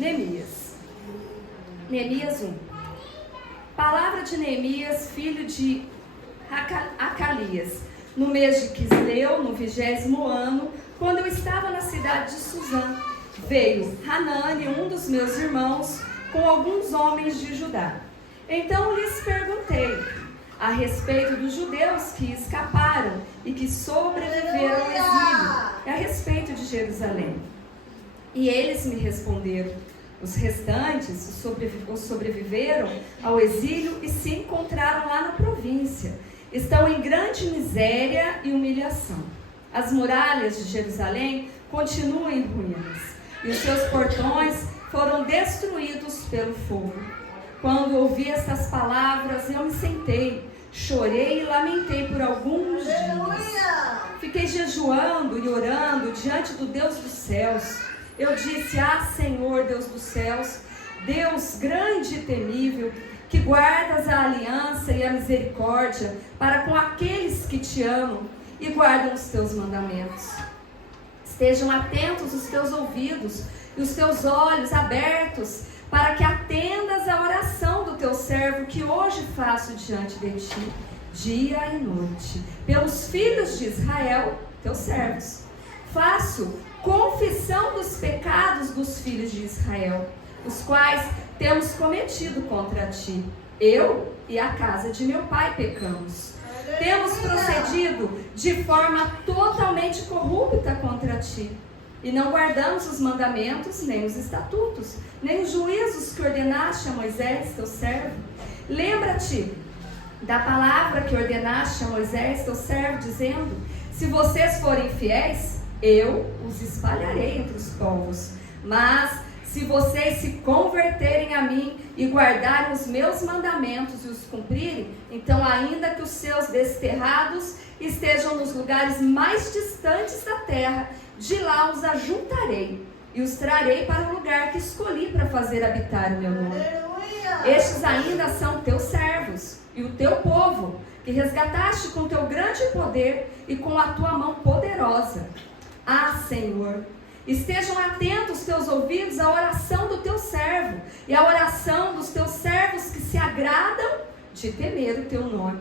Neemias. Neemias 1. Palavra de Neemias, filho de Acalias, no mês de Quisleu, no 20º ano, quando eu estava na cidade de Suzã, veio Hanani, um dos meus irmãos, com alguns homens de Judá. Então lhes perguntei a respeito dos judeus que escaparam e que sobreviveram ao exílio, e a respeito de Jerusalém. E eles me responderam: os restantes, os sobreviveram ao exílio e se encontraram lá na província. Estão em grande miséria e humilhação. As muralhas de Jerusalém continuam em ruínas, e os seus portões foram destruídos pelo fogo. Quando ouvi estas palavras, eu me sentei, chorei e lamentei por alguns dias. Fiquei jejuando e orando diante do Deus dos céus. Eu disse: Senhor, Deus dos céus, Deus grande e temível, que guardas a aliança e a misericórdia para com aqueles que te amam e guardam os teus mandamentos. Estejam atentos os teus ouvidos e os teus olhos abertos, para que atendas à oração do teu servo, que hoje faço diante de ti, dia e noite, pelos filhos de Israel, teus servos. Faço confissão dos pecados dos filhos de Israel, os quais temos cometido contra ti. Eu e a casa de meu pai pecamos. Temos procedido de forma totalmente corrupta contra ti, e não guardamos os mandamentos, nem os estatutos, nem os juízos que ordenaste a Moisés, teu servo. Lembra-te da palavra que ordenaste a Moisés, teu servo, dizendo: se vocês forem fiéis, eu os espalharei entre os povos. Mas se vocês se converterem a mim e guardarem os meus mandamentos e os cumprirem, então ainda que os seus desterrados estejam nos lugares mais distantes da terra, de lá os ajuntarei e os trarei para o lugar que escolhi para fazer habitar o meu nome. Estes ainda são teus servos e o teu povo, que resgataste com teu grande poder e com a tua mão poderosa. Senhor, estejam atentos teus ouvidos à oração do teu servo e à oração dos teus servos que se agradam de temer o teu nome.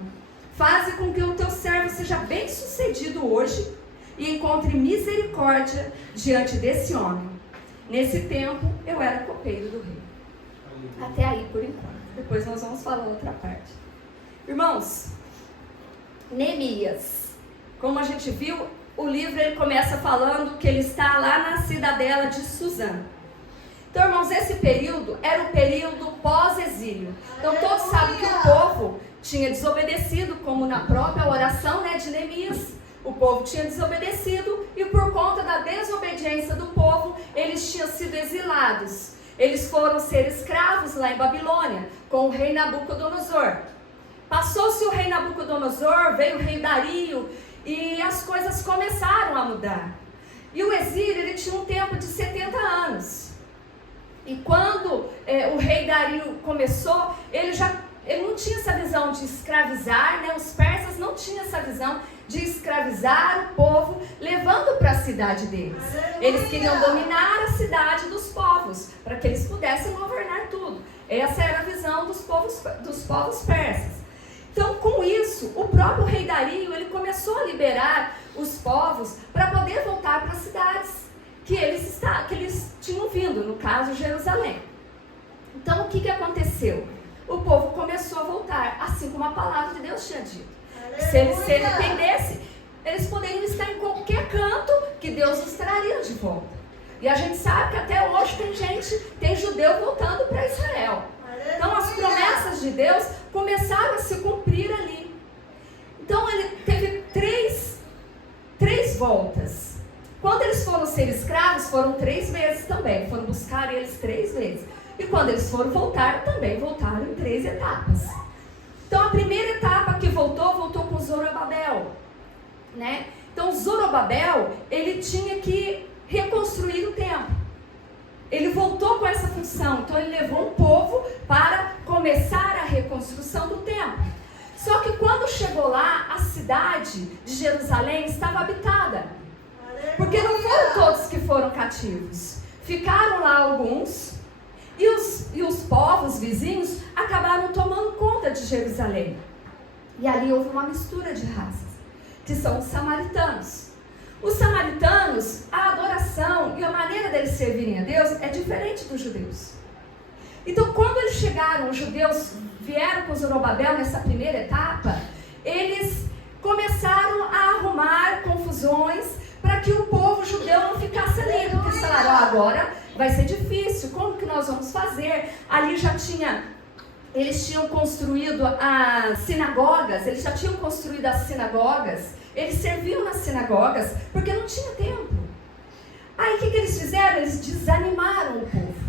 Faze com que o teu servo seja bem sucedido hoje e encontre misericórdia diante desse homem. Nesse tempo eu era copeiro do rei. Até aí por enquanto. Depois nós vamos falar outra parte. Irmãos, Neemias, como a gente viu, o livro ele começa falando que ele está lá na cidadela de Suzã. Então, irmãos, esse período era o período pós-exílio. Então, todos sabem que o povo tinha desobedecido, como na própria oração, de Neemias. O povo tinha desobedecido e por conta da desobediência do povo, eles tinham sido exilados. Eles foram ser escravos lá em Babilônia, com o rei Nabucodonosor. Passou-se o rei Nabucodonosor, veio o rei Dario, e as coisas começaram a mudar. E o exílio ele tinha um tempo de 70 anos. E quando o rei Dario começou, ele não tinha essa visão de escravizar, os persas não tinham essa visão de escravizar o povo, levando para a cidade deles. Eles queriam dominar a cidade dos povos, para que eles pudessem governar tudo. Essa era a visão dos povos persas. Então, com isso, o próprio rei Dario, ele começou a liberar os povos para poder voltar para as cidades que eles tinham vindo, no caso, Jerusalém. Então, o que aconteceu? O povo começou a voltar, assim como a palavra de Deus tinha dito. Se eles se arrependessem, eles poderiam estar em qualquer canto que Deus os traria de volta. E a gente sabe que até hoje tem judeu voltando para Israel. Então as promessas de Deus começaram a se cumprir ali. Então ele teve três voltas. Quando eles foram ser escravos, foram 3 vezes também. Foram buscar eles 3 vezes. E quando eles foram voltar, também voltaram em 3 etapas. Então a primeira etapa que voltou com Zorobabel. Então Zorobabel, ele tinha que reconstruir o templo. Ele voltou com essa função, então ele levou um povo para começar a reconstrução do templo. Só que quando chegou lá, a cidade de Jerusalém estava habitada. Porque não foram todos que foram cativos. Ficaram lá alguns, povos vizinhos acabaram tomando conta de Jerusalém. E ali houve uma mistura de raças, que são os samaritanos. Os samaritanos, a adoração e a maneira deles servirem a Deus é diferente dos judeus. Então, quando eles chegaram, os judeus vieram com Zorobabel nessa primeira etapa, eles começaram a arrumar confusões para que o povo judeu não ficasse ali, porque eles falaram, agora vai ser difícil, como que nós vamos fazer? Ali eles tinham construído as sinagogas, eles serviam nas sinagogas, porque não tinha tempo. Aí o que eles fizeram? Eles desanimaram o povo.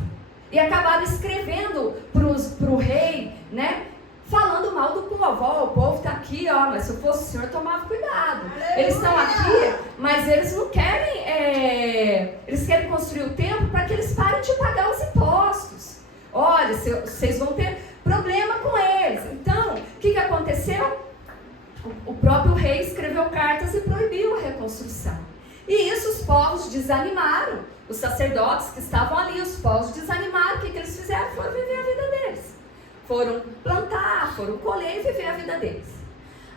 E acabaram escrevendo para o rei, né? Falando mal do povo. Ó, o povo está aqui, ó, mas se eu fosse o senhor, tomava cuidado. Eles estão aqui, mas eles não querem, eles querem construir o templo para que eles parem de pagar os impostos. Olha, vocês vão ter problema com eles. Então, o que aconteceu? O próprio rei escreveu cartas e proibiu a reconstrução. E isso os povos desanimaram. Os sacerdotes que estavam ali, os povos desanimaram. O que eles fizeram? Foram viver a vida deles. Foram plantar, foram colher e viver a vida deles.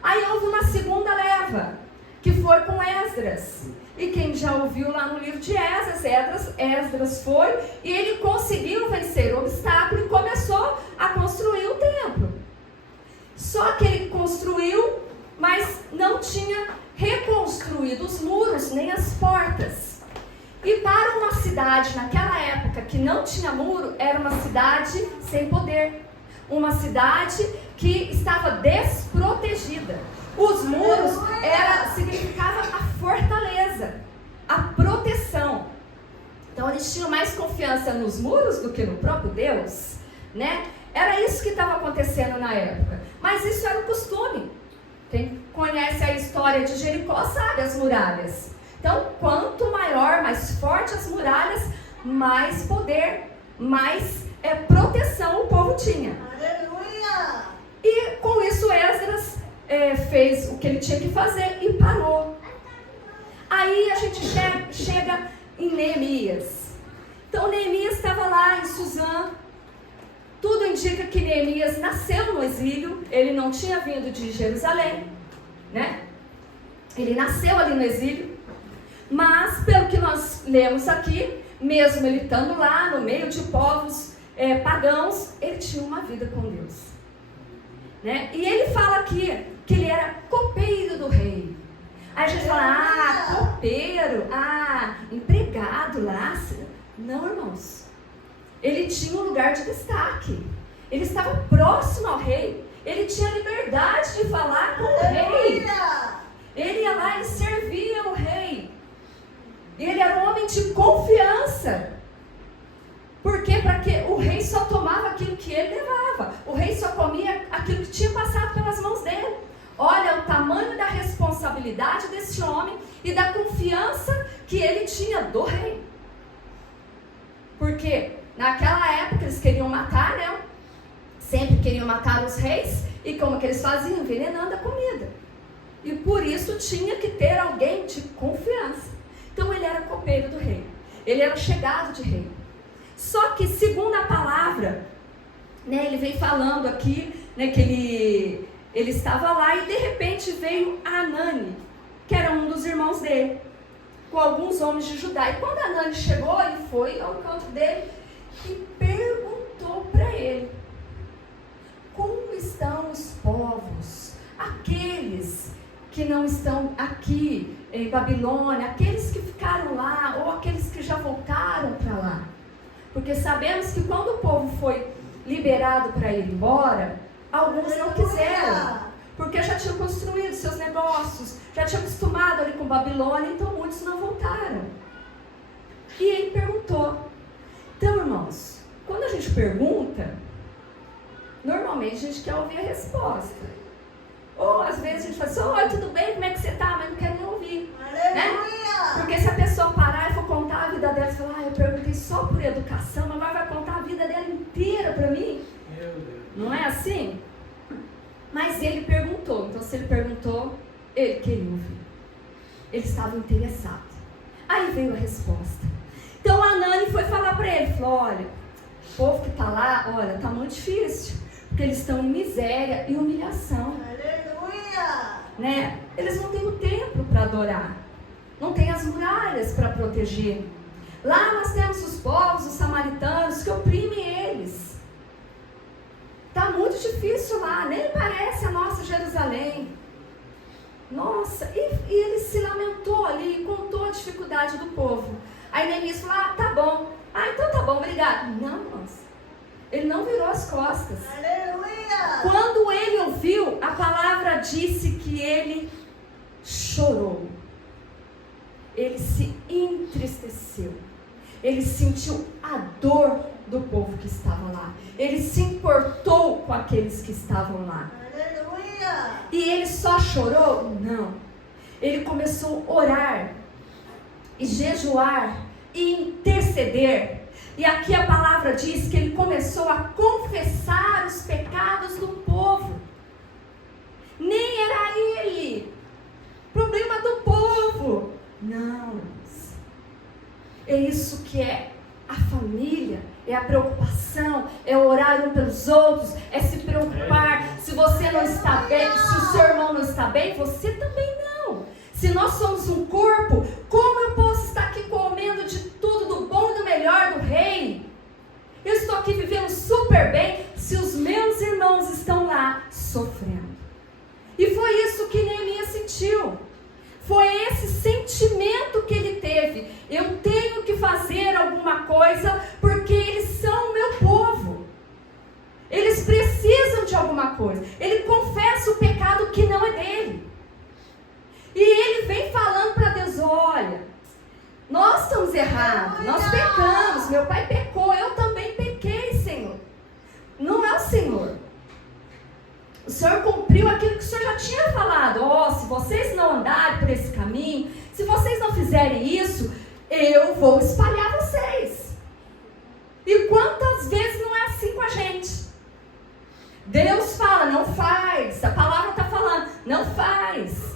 Aí houve uma segunda leva, que foi com Esdras. E quem já ouviu lá no livro de Esdras foi, e ele conseguiu vencer o obstáculo e começou a construir o templo. Só que ele construiu, mas não tinha reconstruído os muros nem as portas. E para uma cidade naquela época que não tinha muro, era uma cidade sem poder. Uma cidade que estava desprotegida. Os muros significava a fortaleza, a proteção. Então eles tinham mais confiança nos muros do que no próprio Deus, né? Era isso que estava acontecendo na época. Mas isso era o costume. Quem conhece a história de Jericó sabe as muralhas. Então, quanto maior, mais forte as muralhas, mais poder, mais proteção o povo tinha. Aleluia! E com isso Esdras fez o que ele tinha que fazer e parou. Aí a gente chega em Neemias. Então Neemias estava lá em Suzã. Tudo indica que Neemias nasceu no exílio. Ele não tinha vindo de Jerusalém, né? Ele nasceu ali no exílio. Mas, pelo que nós lemos aqui, mesmo ele estando lá no meio de povos pagãos, ele tinha uma vida com Deus, né? E ele fala aqui que ele era copeiro do rei. Aí a gente fala, copeiro, empregado lá. Não, irmãos. Ele tinha um lugar de destaque. Ele estava próximo ao rei. Ele tinha liberdade de falar com o rei. Ele ia lá e servia o rei. Ele era um homem de confiança. Por quê? Porque o rei só tomava aquilo que ele levava. O rei só comia aquilo que tinha passado pelas mãos dele. Olha o tamanho da responsabilidade desse homem e da confiança que ele tinha do rei. Porque naquela época eles queriam matar, né? Sempre queriam matar os reis. E como que eles faziam? Envenenando a comida. E por isso tinha que ter alguém de confiança. Então ele era copeiro do rei. Ele era chegado de rei. Só que segundo a palavra, né, ele vem falando aqui, né, que ele estava lá e de repente veio Anani, que era um dos irmãos dele, com alguns homens de Judá. E quando Anani chegou, ele foi ao encontro dele e perguntou para ele: como estão os povos, aqueles que não estão aqui em Babilônia, aqueles que ficaram lá, ou aqueles que já voltaram para lá? Porque sabemos que quando o povo foi liberado para ir embora, alguns não quiseram, porque já tinham construído seus negócios, já tinham acostumado ali com Babilônia, então muitos não voltaram. E ele perguntou. Então, irmãos, quando a gente pergunta, normalmente a gente quer ouvir a resposta. Ou às vezes a gente fala assim: oi, tudo bem, como é que você está? Mas não quer nem ouvir, né? Porque se a pessoa parar e for contar a vida dela e falar: eu perguntei só por educação, agora vai contar a vida dela inteira para mim. Meu Deus. Não é assim? Mas ele perguntou. Então, se ele perguntou, ele queria ouvir. Ele estava interessado. Aí veio a resposta. Então Anani foi falar para ele, falou: olha, O povo que está lá, olha, está muito difícil, porque eles estão em miséria e humilhação. Aleluia! Né? Eles não têm o templo para adorar, não tem as muralhas para proteger. Lá nós temos os povos, os samaritanos, que oprimem eles. Está muito difícil lá, nem parece a nossa Jerusalém. Nossa, e ele se lamentou ali e contou a dificuldade do povo. Aí Neemias falou, tá bom. Então tá bom, obrigado. Não, moça. Ele não virou as costas. Aleluia! Quando ele ouviu, a palavra disse que ele chorou. Ele se entristeceu. Ele sentiu a dor do povo que estava lá. Ele se importou com aqueles que estavam lá. Aleluia! E ele só chorou? Não. Ele começou a orar, e jejuar, e interceder. E aqui a palavra diz que ele começou a confessar os pecados do povo. Nem era ele. Problema do povo. Não. É isso que é a família, é a preocupação, é orar um pelos outros, é se preocupar. Se você não está bem, se o seu irmão não está bem, você também não. Se nós somos um corpo, como eu posso estar aqui comendo de tudo, do bom e do melhor do reino? Eu estou aqui vivendo super bem, se os meus irmãos estão lá sofrendo. E foi isso que Neemias sentiu. Foi esse sentimento que ele teve. Eu tenho que fazer alguma coisa porque eles são o meu povo. Eles precisam de alguma coisa. Ele confessa o pecado que não é dele. E ele vem falando para Deus, olha, nós estamos errados, nós pecamos, meu pai pecou, eu também pequei, Senhor. Não é o Senhor. O Senhor cumpriu aquilo que o Senhor já tinha falado. Se vocês não andarem por esse caminho, se vocês não fizerem isso, eu vou espalhar vocês. E quantas vezes não é assim com a gente? Deus fala, não faz. A palavra está falando, não faz.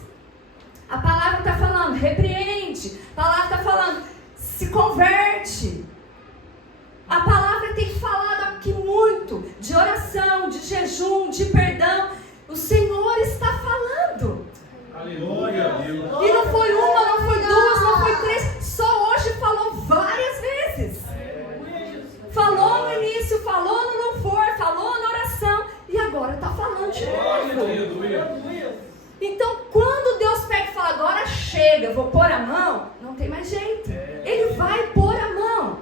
A palavra está falando, repreende. A palavra está falando, se converte. A palavra tem falado aqui muito de oração, de jejum, de perdão. O Senhor está falando. Aleluia. E não foi uma, não foi duas, não foi três. Só hoje falou várias vezes. Falou no início, falou no louvor, falou na oração. E agora está falando de novo. Então, quando Deus pega e fala, agora chega, eu vou pôr a mão, não tem mais jeito. Ele vai pôr a mão.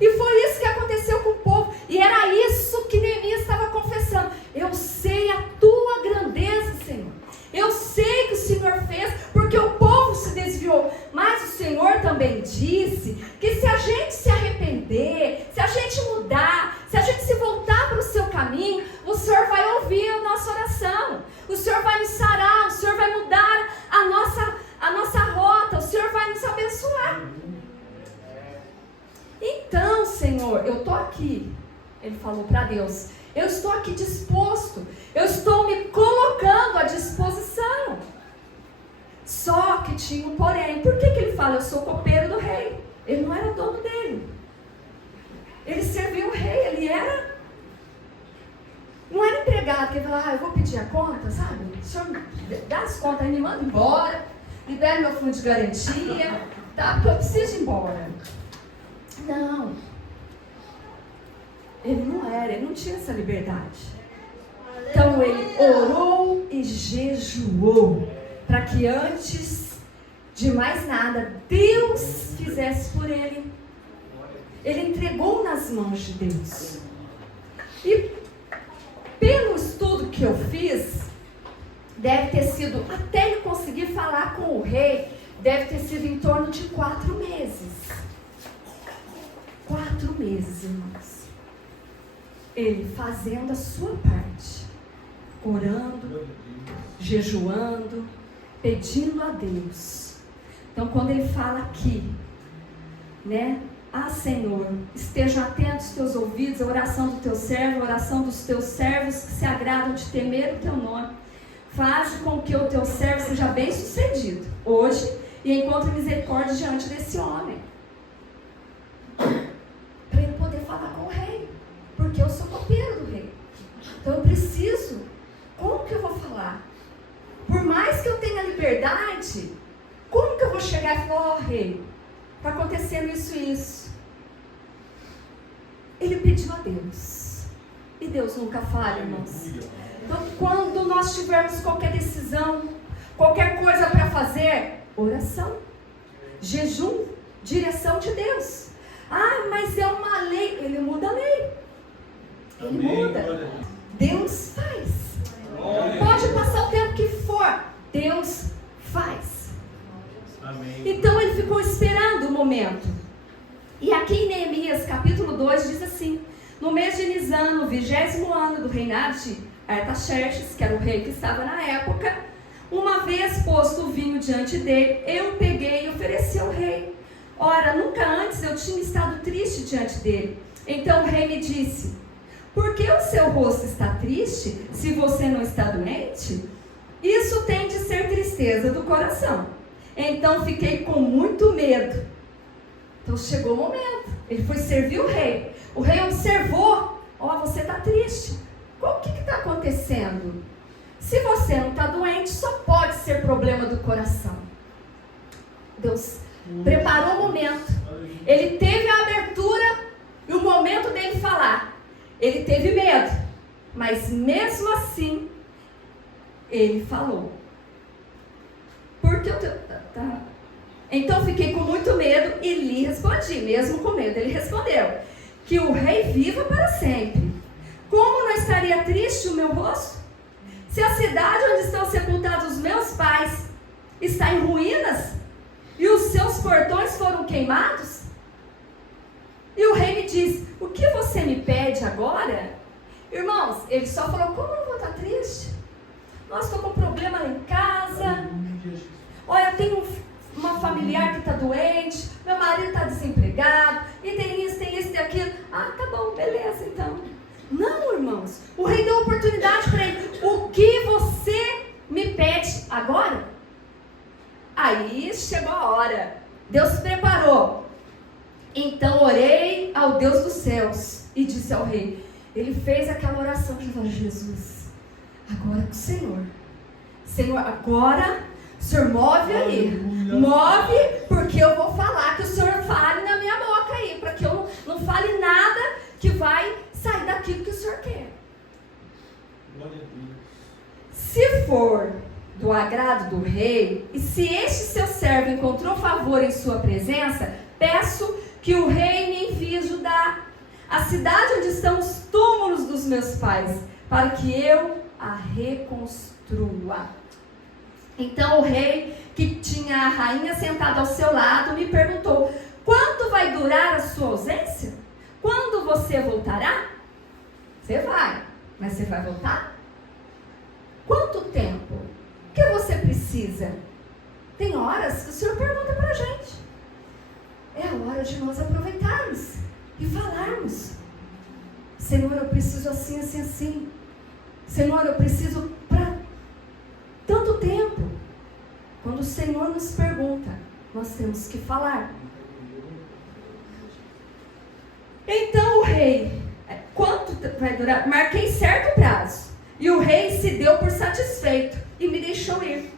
E foi isso que aconteceu com o povo. E era isso que Neemias estava confessando. Eu sei a tua grandeza, Senhor. Eu sei que o Senhor fez, porque o povo se desviou. Mas o Senhor também disse que se a gente se arrepender, se a gente mudar, se a gente se voltar para o seu caminho, o Senhor vai ouvir a nossa oração. O Senhor vai nos sarar, o Senhor vai mudar a nossa rota, o Senhor vai nos abençoar. Então, Senhor, eu estou aqui. Ele falou para Deus, eu estou aqui disposto, eu estou me colocando à disposição. Só que tinha um porém. Por que ele fala, eu sou copeiro do rei? Ele não era dono dele. Ele serviu o rei, ele era... Não era empregado, que ele falava, eu vou pedir a conta, sabe? O senhor dá as contas aí, me manda embora, libera meu fundo de garantia, tá? Porque eu preciso ir embora. Não. Ele não era, ele não tinha essa liberdade. Então ele orou e jejuou, para que antes de mais nada, Deus fizesse por ele. Ele entregou nas mãos de Deus. E pelo estudo que eu fiz, deve ter sido, até ele conseguir falar com o rei, deve ter sido em torno de 4 meses. 4 meses, irmãos. Ele fazendo a sua parte, orando, jejuando, pedindo a Deus. Então, quando ele fala aqui, né? Senhor, estejam atentos os teus ouvidos, a oração do teu servo, a oração dos teus servos que se agradam de temer o teu nome. Faz com que o teu servo seja bem sucedido hoje e encontre misericórdia diante desse homem. Para ele poder falar com ele pediu a Deus. E Deus nunca falha, irmãos. Então, quando nós tivermos qualquer decisão, qualquer coisa para fazer, oração, jejum, direção de Deus. Ah, mas é uma lei. Ele muda a lei. Ele muda. Deus faz. Pode passar o tempo que for. Deus faz. Amém. Então ele ficou esperando o momento. E aqui em Neemias capítulo 2 diz assim: no mês de Nisan, no 20º ano do reinado de Artaxerxes, que era o rei que estava na época, uma vez posto o vinho diante dele, eu peguei e ofereci ao rei. Ora, nunca antes eu tinha estado triste diante dele. Então o rei me disse: por que o seu rosto está triste, se você não está doente? Isso tem de ser tristeza do coração. Então fiquei com muito medo. Então chegou o momento, ele foi servir o rei. O rei observou: ó, você está triste. O que está acontecendo? Se você não está doente, só pode ser problema do coração. Deus preparou o momento. Ele teve a abertura e o momento dele falar. Ele teve medo, mas mesmo assim, ele falou. Porque eu... Então fiquei com muito medo e lhe respondi, mesmo com medo. Ele respondeu: que o rei viva para sempre. Como não estaria triste o meu rosto? Se a cidade onde estão sepultados os meus pais está em ruínas e os seus portões foram queimados? E o rei me diz: o que você me pede agora? Irmãos, ele só falou: como eu não vou estar triste? Nossa, estou com um problema lá em casa. Olha, eu tenho uma familiar que está doente, meu marido está desempregado, e tem isso, tem aquilo. Ah, tá bom, beleza então. Não, irmãos, o rei deu oportunidade para ele. O que você me pede agora? Aí chegou a hora. Deus preparou. Então orei ao Deus dos céus e disse ao rei. Ele fez aquela oração de falar: Jesus, agora é com o Senhor. Senhor, agora o Senhor move aí. Move, porque eu vou falar, que o Senhor fale na minha boca aí, para que eu não fale nada que vai sair daquilo que o Senhor quer. Se for do agrado do rei, e se este seu servo encontrou favor em sua presença, peço que o rei me envie a Judá, a cidade onde estão os túmulos dos meus pais, para que eu a reconstrua. Então o rei, que tinha a rainha sentada ao seu lado, me perguntou: quanto vai durar a sua ausência? Quando você voltará? Você vai, mas você vai voltar? Quanto tempo? O que você precisa? Tem horas que o Senhor pergunta para a gente. É a hora de nós aproveitarmos e falarmos: Senhor, eu preciso assim, assim, assim. Senhor, eu preciso para tanto tempo. Quando o Senhor nos pergunta, nós temos que falar. Então o rei, quanto vai durar? Marquei certo prazo. E o rei se deu por satisfeito e me deixou ir.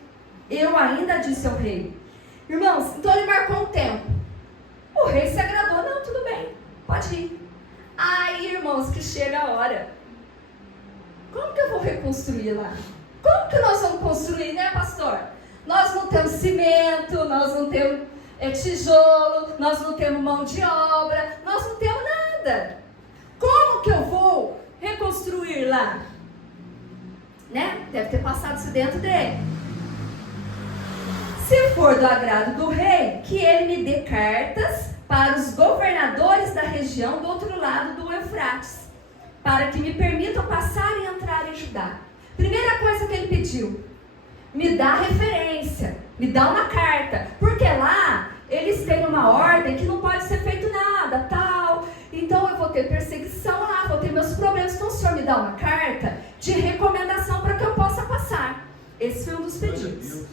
Eu ainda disse ao rei: irmãos, então ele marcou um tempo. O rei se agradou: não, tudo bem, pode ir. Aí, irmãos, que chega a hora. Como que eu vou reconstruir lá? Como que nós vamos construir, né, pastor? Nós não temos cimento, nós não temos tijolo, nós não temos mão de obra, nós não temos nada. Como que eu vou reconstruir lá? Né? Deve ter passado isso dentro dele. Se for do agrado do rei, que ele me dê cartas para os governadores da região do outro lado do Eufrates, para que me permitam passar e entrar em Judá. Primeira coisa que ele pediu: me dá referência, me dá uma carta, porque lá eles têm uma ordem que não pode ser feito nada, tal. Então eu vou ter perseguição lá, vou ter meus problemas. Então o Senhor me dá uma carta de recomendação para que eu possa passar. Esse foi um dos pedidos.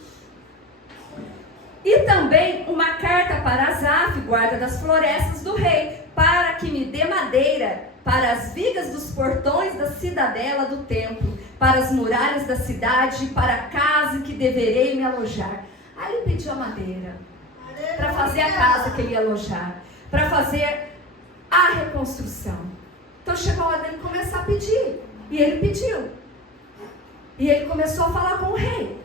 E também uma carta para Asaf, guarda das florestas do rei, para que me dê madeira para as vigas dos portões da cidadela do templo, para as muralhas da cidade e para a casa em que deverei me alojar. Aí ele pediu a madeira para fazer a casa que ele ia alojar, para fazer a reconstrução. Então chegou a hora dele começar a pedir. E ele pediu. E ele começou a falar com o rei.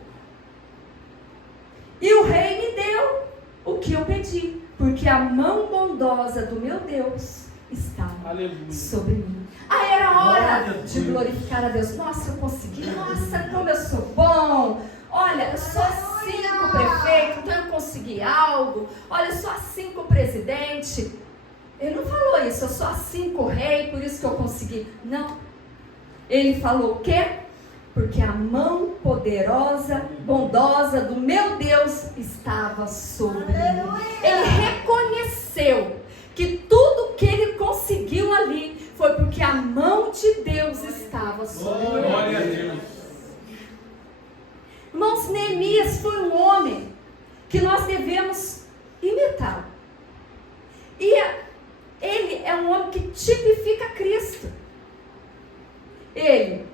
E o rei me deu o que eu pedi. Porque a mão bondosa do meu Deus estava sobre mim. Aí era hora de glorificar a Deus. Nossa, eu consegui. Nossa, como eu sou bom. Olha, eu sou assim com o prefeito, então eu consegui algo. Olha, eu sou assim com o presidente. Ele não falou isso, eu sou assim com o rei, por isso que eu consegui. Não. Ele falou o quê? Porque a mão poderosa, bondosa do meu Deus estava sobre mim. Ele reconheceu que tudo que ele conseguiu ali foi porque a mão de Deus estava sobre ele. Glória a Deus. Irmãos, Neemias foi um homem que nós devemos imitar. E ele é um homem que tipifica Cristo. Ele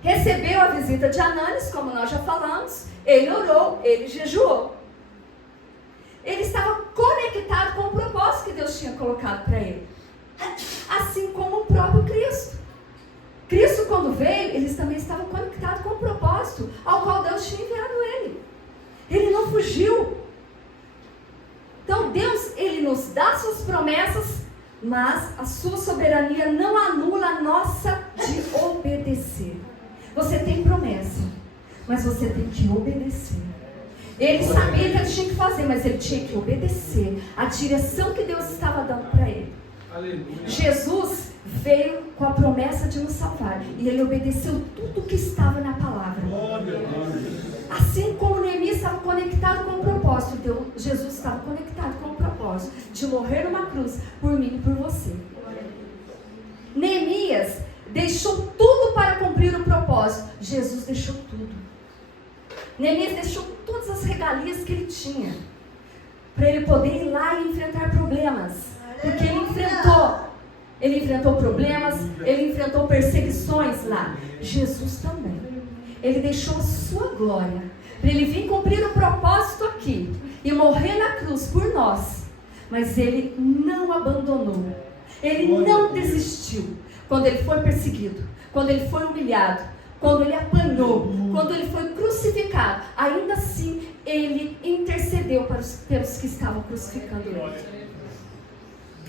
recebeu a visita de Ananias, como nós já falamos. Ele orou, ele jejuou. Ele estava conectado com o propósito que Deus tinha colocado para ele. Assim como o próprio Cristo. Cristo, quando veio, eles também estavam conectados com o propósito ao qual Deus tinha enviado ele. Ele não fugiu. Então Deus, ele nos dá suas promessas, mas a sua soberania não anula a nossa de obedecer. Você tem promessa, mas você tem que obedecer. Ele sabia que ele tinha que fazer, mas ele tinha que obedecer a direção que Deus estava dando para ele. Aleluia. Jesus veio com a promessa de nos salvar e ele obedeceu tudo que estava na palavra. Assim como Neemias estava conectado com o propósito, Jesus estava conectado com o propósito de morrer numa cruz por mim e por você. Neemias deixou tudo para cumprir o propósito. Jesus deixou tudo. Neemias deixou todas as regalias que ele tinha para ele poder ir lá e enfrentar problemas. Porque ele enfrentou problemas, ele enfrentou perseguições lá. Jesus também. Ele deixou a sua glória para ele vir cumprir o propósito aqui e morrer na cruz por nós. Mas ele não abandonou. Ele não desistiu. Quando ele foi perseguido, quando ele foi humilhado, quando ele apanhou, quando ele foi crucificado, ainda assim ele intercedeu pelos que estavam crucificando ele.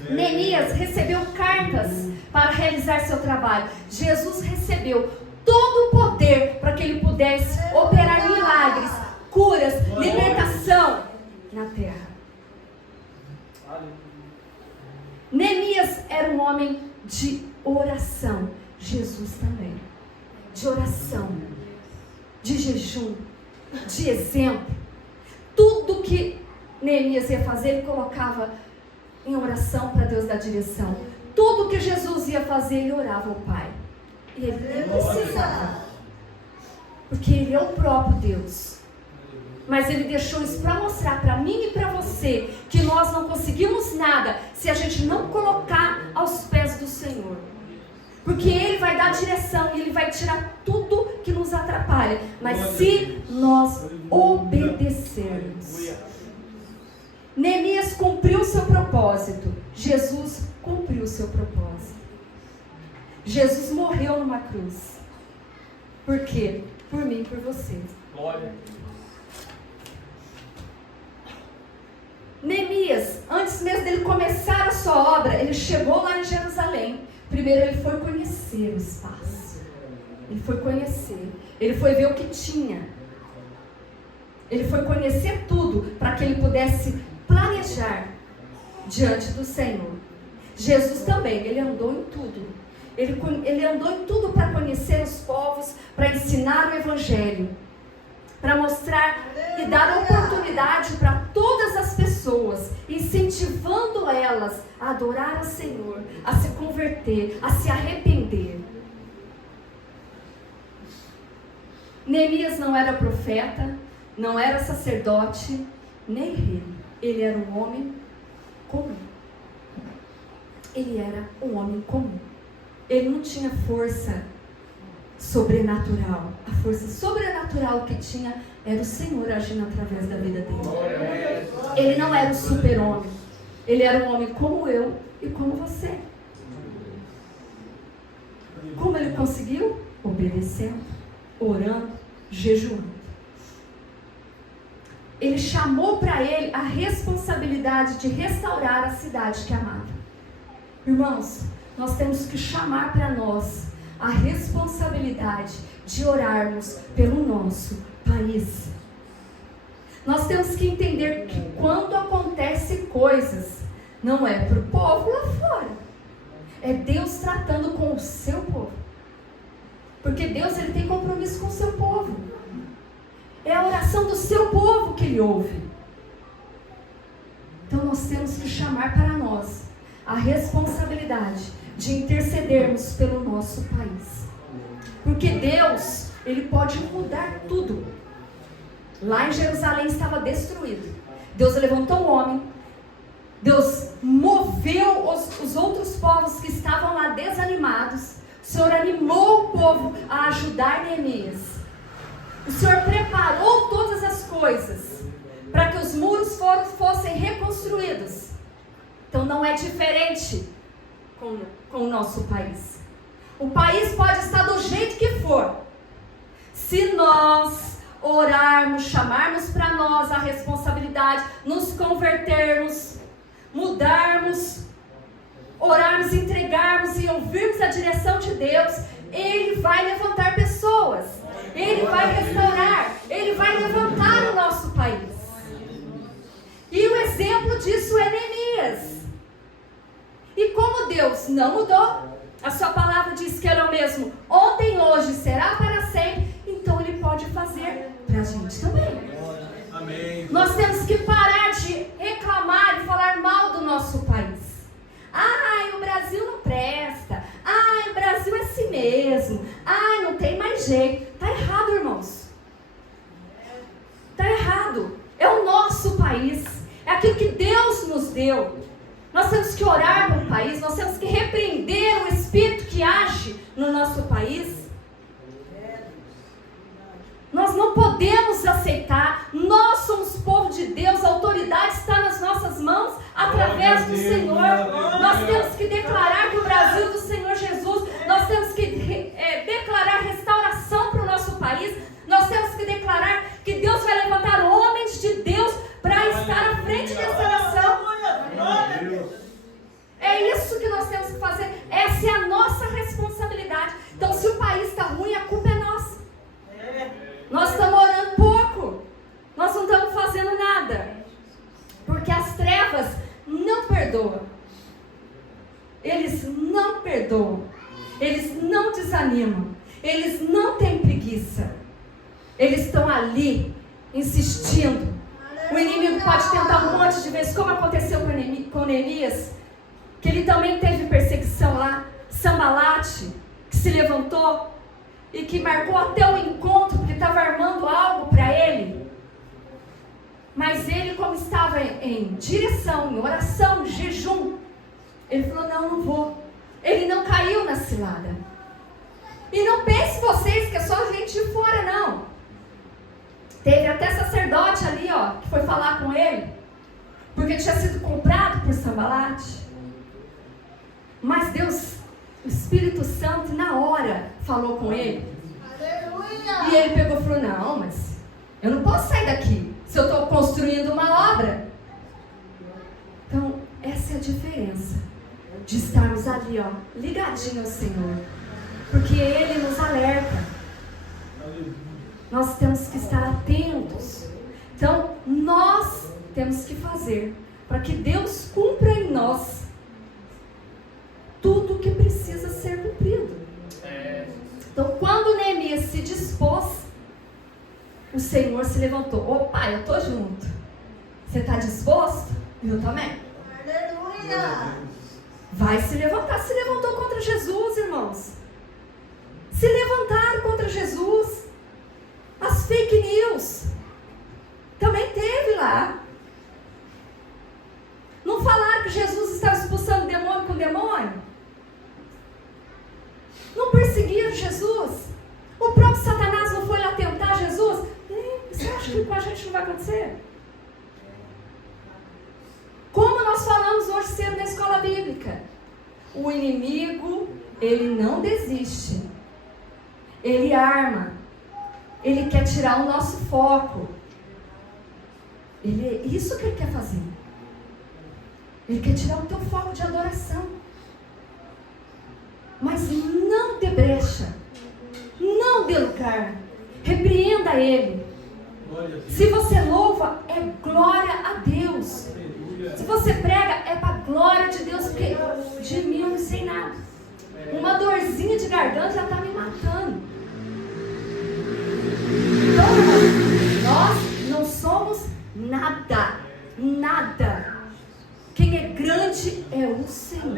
Neemias recebeu cartas para realizar seu trabalho. Jesus recebeu todo o poder para que ele pudesse operar milagres, curas, libertação na terra. Neemias era um homem de oração. Jesus também. De oração, de jejum, de exemplo. Tudo que Neemias ia fazer, ele colocava em oração para Deus dar direção. Tudo que Jesus ia fazer, ele orava ao Pai. E ele nem precisava. Porque ele é o próprio Deus. Mas ele deixou isso para mostrar para mim e para você que nós não conseguimos nada se a gente não colocar aos pés do Senhor. Porque ele vai dar direção e ele vai tirar tudo que nos atrapalha. Mas se nós obedecermos. Neemias cumpriu o seu propósito. Jesus cumpriu o seu propósito. Jesus morreu numa cruz. Por quê? Por mim e por você. Glória. Neemias, antes mesmo dele começar a sua obra, ele chegou lá em Jerusalém. Primeiro ele foi conhecer o espaço. Ele foi conhecer. Ele foi ver o que tinha. Ele foi conhecer tudo para que ele pudesse planejar diante do Senhor. Jesus também, ele andou em tudo. Ele andou em tudo para conhecer os povos, para ensinar o Evangelho, para mostrar e dar oportunidade para todas as pessoas, incentivando elas a adorar ao Senhor, a se converter, a se arrepender. Neemias não era profeta, não era sacerdote, nem rei. Ele era um homem comum. Ele era um homem comum. Ele não tinha força sobrenatural. A força sobrenatural que tinha era o Senhor agindo através da vida dele. Ele não era um super-homem. Ele era um homem como eu e como você. Como ele conseguiu? Obedecendo, orando, jejuando. Ele chamou para ele a responsabilidade de restaurar a cidade que amava. Irmãos, nós temos que chamar para nós a responsabilidade de orarmos pelo nosso país. Nós temos que entender que quando acontecem coisas, não é para o povo lá fora. É Deus tratando com o seu povo. Porque Deus, ele tem compromisso com o seu povo. É a oração do seu povo que ele ouve. Então nós temos que chamar para nós a responsabilidade de intercedermos pelo nosso país. Porque Deus, ele pode mudar tudo. Lá em Jerusalém estava destruído. Deus levantou um homem. Deus moveu os outros povos que estavam lá desanimados. O Senhor animou o povo a ajudar Neemias. O Senhor preparou todas as coisas para que os muros fossem reconstruídos. Então não é diferente com o nosso país. O país pode estar do jeito que for. Se nós orarmos, chamarmos para nós a responsabilidade, nos convertermos, mudarmos, orarmos, entregarmos e ouvirmos a direção de Deus, Ele vai levantar pessoas, Ele vai restaurar, Ele vai levantar o nosso país. E o exemplo disso é Neemias. E como Deus não mudou, a sua palavra diz que Ele é o mesmo ontem, hoje, será para sempre, então Ele pode fazer para a gente também. Amém. Nós temos que parar de reclamar e falar mal do nosso país. Ai, o Brasil não presta. Ai, o Brasil é assim mesmo. Ai, não tem mais jeito. Está errado, irmãos. Está errado. É o nosso país. É aquilo que Deus nos deu. Nós temos que orar pelo país. Nós temos que repreender o espírito que age no nosso país. Nós não podemos aceitar. Nós somos povo de Deus. A autoridade está nas nossas mãos através do Senhor. Nós temos que declarar que o Brasil é do Senhor Jesus. Nós temos que declarar restauração para o nosso país. Nós temos que declarar que Deus vai levantar homens de Deus para estar à frente dessa nação. É isso que nós temos que fazer. Essa é a nossa responsabilidade. Então, se o país está ruim, a culpa é nossa. Nós estamos orando pouco. Nós não estamos fazendo nada. Porque as trevas não perdoam. Eles não perdoam. Eles não desanimam. Eles não têm preguiça. Eles estão ali, insistindo. O inimigo pode tentar um monte de vezes, como aconteceu com Neemias, que ele também teve perseguição lá. Sambalate, que se levantou e que marcou até o encontro, porque estava armando algo para ele. Mas ele, como estava em direção, em oração, em jejum, ele falou, não vou. Ele não caiu na cilada. E não pense vocês que é só gente de fora, não. Teve até sacerdote ali, que foi falar com ele, porque tinha sido comprado por Sambalate. Mas Deus, o Espírito Santo, na hora, falou com ele. Aleluia! E ele pegou e falou, não, mas eu não posso sair daqui se eu estou construindo uma obra. Então, essa é a diferença de estarmos ali, ligadinho ao Senhor. Porque Ele nos alerta. Nós temos que estar atentos. Então, nós temos que fazer para que Deus cumpra em nós tudo o que precisa ser cumprido. Então, quando Neemias se dispôs, o Senhor se levantou. Opa, eu estou junto. Você está disposto? Eu também. Aleluia! Vai se levantar. Se levantou contra Jesus, irmãos. Se levantaram contra Jesus. As fake news também teve lá. Não falaram que Jesus estava expulsando demônio com demônio? Não perseguiram Jesus? O próprio Satanás não foi lá tentar Jesus? Você acha que com a gente não vai acontecer? Como nós falamos hoje cedo na escola bíblica, o inimigo, ele não desiste. Ele arma. Ele quer tirar o nosso foco. Isso que ele quer fazer. Ele quer tirar o teu foco de adoração. Mas não dê brecha. Não dê lugar. Repreenda ele. Se você louva, é glória a Deus. Se você prega, é para a glória de Deus, porque de mim eu não sei nada. Uma dorzinha de garganta já está me matando. Então, nós não somos nada. Nada. Quem é grande é o Senhor.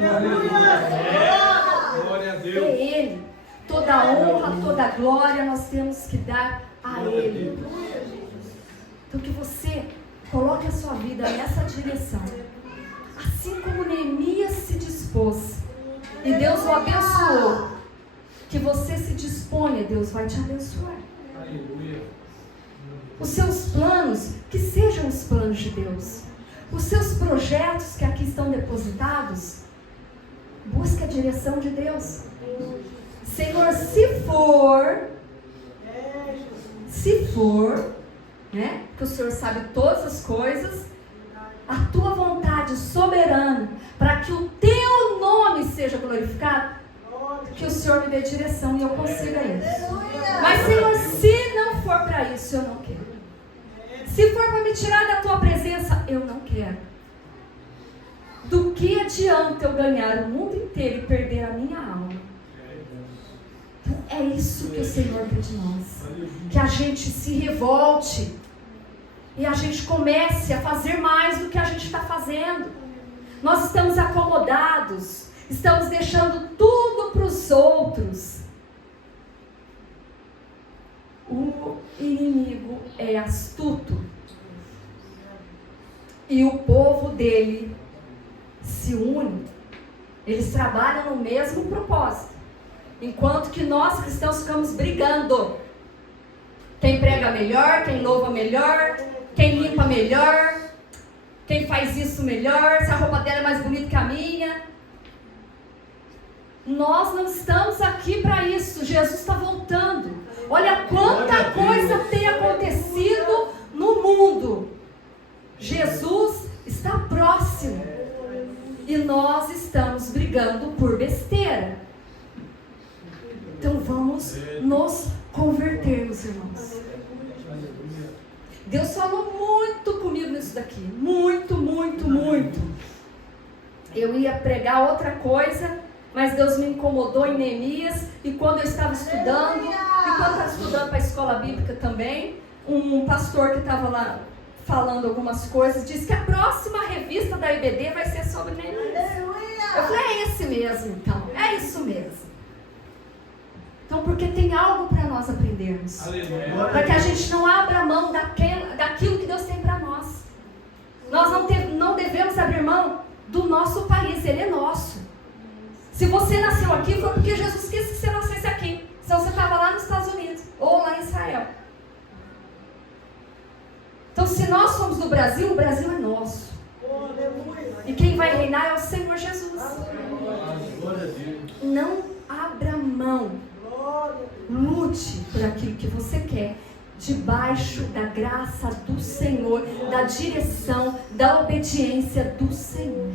Glória a Deus. É Ele. Toda a honra, toda a glória nós temos que dar a Ele. Então que você coloque a sua vida nessa direção. Assim como Neemias se dispôs e Deus o abençoou, que você se disponha, Deus vai te abençoar. Aleluia. Os seus planos, que sejam os planos de Deus. Os seus projetos que aqui estão depositados, busque a direção de Deus. Senhor, se for, né? Que o Senhor sabe todas as coisas, a tua vontade soberana, para que o teu nome seja glorificado, que o Senhor me dê direção e eu consiga isso. Mas, Senhor, se não for para isso, eu não quero. Se for para me tirar da tua presença, eu não quero. Do que adianta eu ganhar o mundo inteiro e perder a minha alma? Então, é isso que o Senhor quer de nós. Que a gente se revolte e a gente comece a fazer mais do que a gente está fazendo. Nós estamos acomodados, estamos deixando tudo para os outros. O inimigo é astuto e o povo dele se une. Eles trabalham no mesmo propósito, enquanto que nós cristãos ficamos brigando. Quem prega melhor, quem louva melhor, quem limpa melhor, quem faz isso melhor, se a roupa dela é mais bonita que a minha. Nós não estamos aqui para isso. Jesus está voltando. Olha quanta coisa tem acontecido no mundo. Jesus está próximo. E nós estamos brigando por besteira. Então vamos nos converter, meus irmãos. Deus falou muito comigo nisso daqui. Muito, muito, muito. Eu ia pregar outra coisa, mas Deus me incomodou em Neemias. E quando eu estava estudando, e quando eu estava estudando para a escola bíblica também, um pastor que estava lá falando algumas coisas, disse que a próxima revista da IBD vai ser sobre Neemias. Eu falei, é esse mesmo então, é isso mesmo. Então, porque tem algo para nós aprendermos. Para que a gente não abra mão daquilo que Deus tem para nós. Nós não devemos abrir mão do nosso país, ele é nosso. Se você nasceu aqui, foi porque Jesus quis que você nascesse aqui. Senão você estava lá nos Estados Unidos, ou lá em Israel. Então, se nós somos do Brasil, o Brasil é nosso. E quem vai reinar é o Senhor Jesus. Não abra mão. Lute por aquilo que você quer, debaixo da graça do Senhor, da direção, da obediência do Senhor.